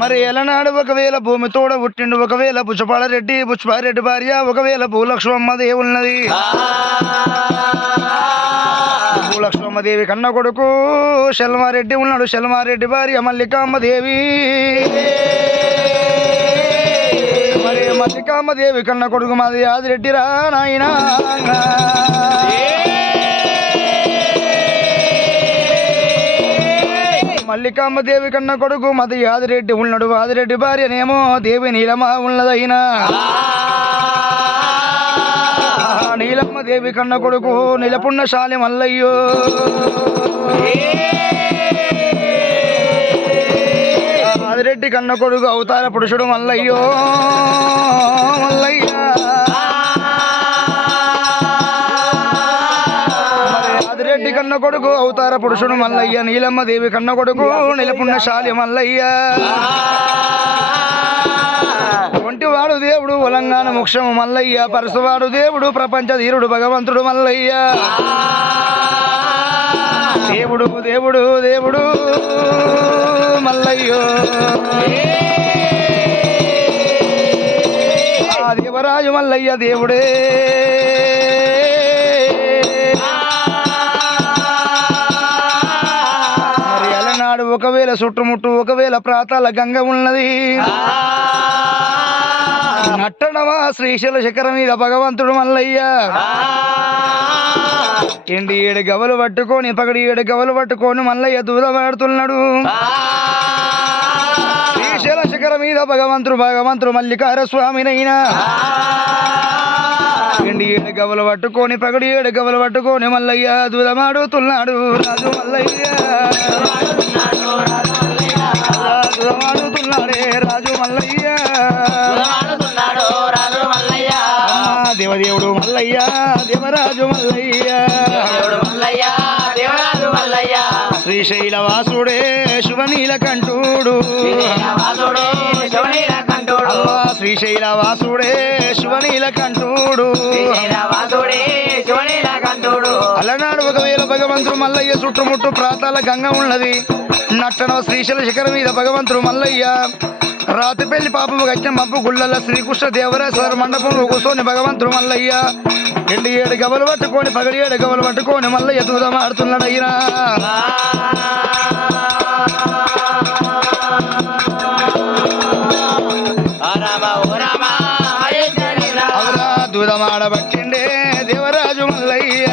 మరి ఎలనాడు ఒకవేళ భూమి తోడ పుట్టిండు ఒకవేళ పుష్పారెడ్డి పుష్పారెడ్డి భార్య ఒకవేళ భూలక్ష్మమ్మ దేవి ఉన్నది భూలక్ష్మమ్మ దేవి కన్న కొడుకు శల్మారెడ్డి ఉన్నాడు శల్మారెడ్డి భార్య మల్లికామ్మ దేవి మరి మల్లికామ్మ దేవి కన్న కొడుకు మాది ఆదిరెడ్డి రా నాయనా మల్లికామ్మ దేవి కన్న కొడుకు మది ఆదిరెడ్డి ఉన్నాడు ఆదిరెడ్డి భార్యనేమో దేవి నీలమ్మ ఉన్నదైనా నీలమ్మ దేవి కన్న కొడుకు నిలపుణ్యశాలి మల్లయ్యో ఆదిరెడ్డి కన్న కొడుకు అవతార పురుషుడు మల్లయ్యో మల్లయ్య ఆదిరెడ్డి కన్న కొడుకు అవతార పురుషుడు మల్లయ్య నీలమ్మ దేవి కన్న కొడుకు నిలపుణ్యశాలి మల్లయ్య ఒంటివాడు దేవుడు తెలంగాణ ముఖ్యము మల్లయ్య పరశువాడు దేవుడు ప్రపంచ ధీరుడు భగవంతుడు మల్లయ్య దేవుడు దేవుడు దేవుడు మల్లయ్యో ఆ దేవరాజు మల్లయ్య దేవుడే మరి అలనాడు ఒకవేళ చుట్టుముట్టు ఒకవేళ ప్రాతాల గంగ ఉన్నది నట్టడమా శ్రీశైల శిఖరం మీద భగవంతుడు మల్లయ్య ఎండి 7 గవలు పట్టుకొని పగడి 7 గవలు పట్టుకొని మల్లయ్య దూదమాడుతున్నాడు శ్రీశైల శిఖరం మీద భగవంతుడు మల్లికార స్వామినైనా ఎండి 7 గవలు పట్టుకొని పగడి 7 గవలు పట్టుకొని మల్లయ్య దూదమాడుతున్నాడు రాజు మల్లయ్య దూదమాడుతున్నాడే రాజు మల్లయ్య దేవదేవుడు మల్లయ్య దేవరాజు మల్లయ్య శ్రీశైల వాసుడే శుభనీల కంఠుడు శ్రీశైల వాసుడే శుభనీల కంఠుడు అలనాడు ఒకవేళ భగవంతుడు మల్లయ్య చుట్టుముట్టు ప్రాతాల గంగ ఉన్నది నట్టన శ్రీశైల శిఖరం మీద భగవంతుడు మల్లయ్య రాతి పెళ్లి పాపము గట్టిన మప్పు గుళ్ళల శ్రీకృష్ణ దేవరాశ్వర మండపంలో కూర్చొని భగవంతుడు మల్లయ్య 7 గవలు పట్టుకొని పగడి 7 గవలు పట్టుకొని మల్లయ్య దూదమాడుతున్నాడు అయినా దూదమాడబట్టిండే దేవరాజు మల్లయ్య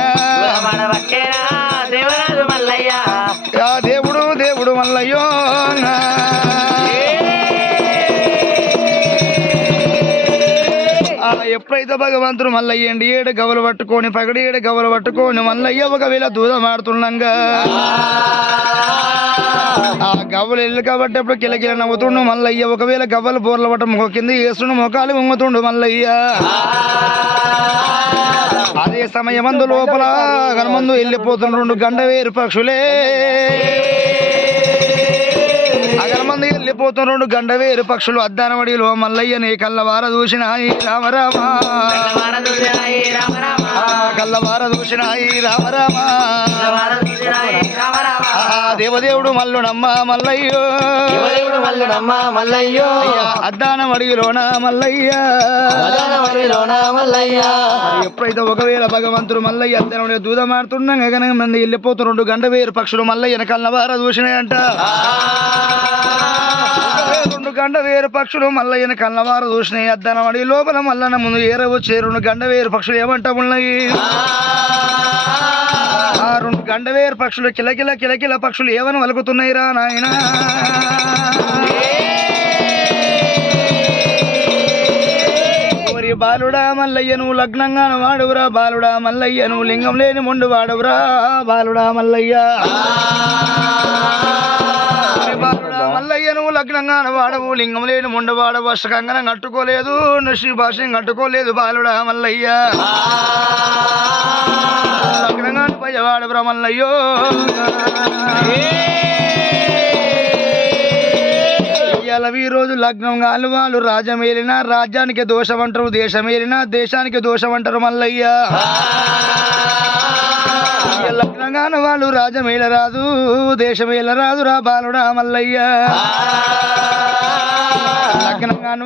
దేవుడు దేవుడు మల్లయ్యో ఎప్పుడైతే భగవంతుడు మల్లయ్య 7 గవలు పట్టుకొని పగడి 7 గవలు పట్టుకొని మల్లయ్య ఒకవేళ దూదమాడుతుండగా ఆ గవ్వలు ఎల్లు కాబట్టి అప్పుడు కిలకిల నవ్వుతుండు మల్లయ్య ఒకవేళ గవ్వలు బోర్ల పట్ట ముఖ కింద వేస్తుండు ముఖాలు వంగుతుండు మల్లయ్య అదే సమయమందు లోపల గనమందు వెళ్ళిపోతున్న 2 గండవేరు పక్షులే అగరమంది వెళ్ళిపోతున్న 2 గండవేరు పక్షులు అద్దానవడిలో మల్లయ్యని కళ్ళవార దూసినాయి రామరామ కళ్ళవార దూసినాయి రామరామ దేవదేవుడు మల్లుడమ్మ మల్లయ్యో అద్దానవడిలోన మల్లయ్య ఎప్పుడైతే ఒకవేళ భగవంతుడు మల్లయ్య అద్దానవడి దూదమాడుతున్నాగా కనుక మంది వెళ్ళిపోతున్న 2 గండవేరు పక్షులు మల్లయ్యని కళ్ళవార దూసినాయంట 2 గండవేరు పక్షులు మల్లయ్యని కళ్ళవార దూసినాయి అద్దానవడి లోపల మల్లన్న ముందు ఏరవచ్చే 2 గండవేరు పక్షులు ఏమంటా ఉన్నాయి ఆ 2 గండవేరు పక్షులు కిలకిల కిలకిల పక్షులు ఏమని వలుకుతున్నాయి రా నాయనా బాలుడా మల్లయ్య నువ్వు లగ్నంగాను వాడువురా బాలుడా మల్లయ్య నువ్వు లింగం లేని మొండు వాడవురా బాలుడా మల్లయ్య బాలుడా మల్లయ్య నువ్వు లగ్నంగాను వాడవు లింగం లేని మొండు వాడవు అష్టకంగనం కట్టుకోలేదు నృషి భాషం కట్టుకోలేదు బాలుడా మల్లయ్య లగ్నంగాను పయ్యవాడవురా మల్లయ్యో ఈ రోజు లగ్నం గాలు వాళ్ళు రాజ్యమేలినా రాజ్యానికి దోషమంటారు దేశమేలినా దేశానికి దోషమంటారు మల్లయ్య లగ్నంగాను వాళ్ళు రాజ్యమేల రాదు దేశమేల రాదు రా బాలుడా మల్లయ్య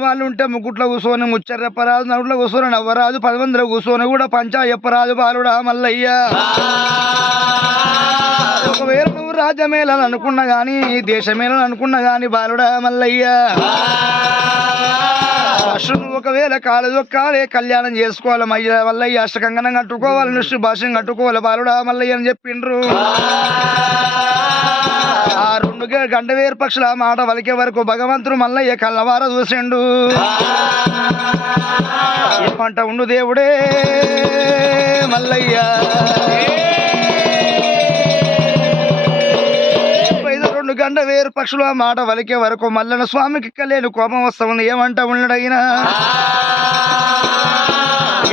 వాళ్ళు ఉంటే ముకుట్లో కూర్చొని ముచ్చర చెప్పరాదు, నడుట్లో కూర్చొని నవ్వరాదు, 10 మందిలో కూర్చొని కూడా పంచా చెప్పరాదు బాలుడా మల్లయ్య. ఒకవేళ నువ్వు రాజ్యమేళని అనుకున్నా గాని, దేశమేళని అనుకున్నా గాని బాలుడా మల్లయ్య, నువ్వు ఒకవేళ కాలు దొక్కాలి, కళ్యాణం చేసుకోవాలి మల్లయ్య, అష్టకంగనం కట్టుకోవాలి, నుష్టి భాషం కట్టుకోవాలి బాలుడా మల్లయ్య అని చెప్పిండ్రు. ఆ 2 గండవేరు పక్షుల మాట వలికే వరకు భగవంతుడు మల్లయ్య కళ్ళవార చూసిండు. ఏమంట ఉండు దేవుడే మల్లయ్య, 2 గండవేరు పక్షుల మాట వలికే వరకు మల్లన్న స్వామికి ఎక్కలేని కోపం వస్తుంది. ఏమంట ఉన్నాడైనా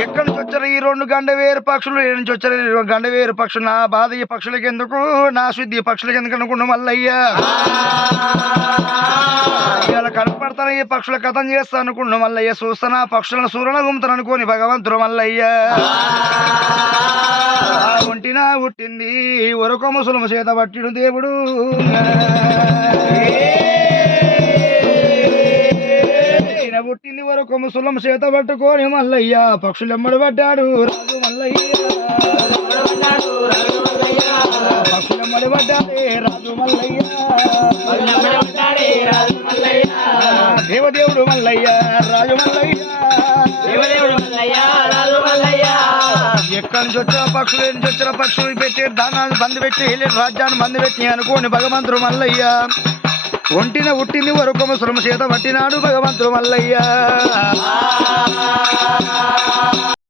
ఎక్కడి నుంచి వచ్చారు ఈ 2 గండవేరు పక్షులు, ఏ నుంచి వచ్చారు 2 గండవేరు పక్షులు? నా బాధ ఈ పక్షులకి ఎందుకు, నా శుద్ధి ఈ పక్షులకి ఎందుకు అనుకున్నా మల్లయ్య. ఇలా కనపడతాను ఈ పక్షుల కథం చేస్తా అనుకున్నా మల్లయ్య. చూస్తానా పక్షులను సూర్యుల గుమ్తాను అనుకోని భగవంతుడు మల్లయ్య. ఒంటినా పుట్టింది ఒరొక ముసలము చేత పట్టిడు దేవుడు. పుట్టింది వరకు ముసలం చేత పట్టుకోని మల్లయ్య పక్షులు ఎమ్మడి పడ్డాడు రాజు మల్లయ్య. పక్షులు ఎమ్మడి పడ్డాడే రాజు మల్లయ్య. దేవదేవుడు మల్లయ్య రాజు మల్లయ్య. ఎక్కడి నుంచి వచ్చిన పక్షులు, నుంచి వచ్చిన పక్షులు పెట్టి దానాన్ని బంద్ పెట్టి రాజ్యాన్ని బంద్ పెట్టి అనుకోని భగవంతుడు మల్లయ్య. ఒంటిన పుట్టింది వరకు ముసలము చేత పట్టినాడు భగవంతుడు మల్లయ్య.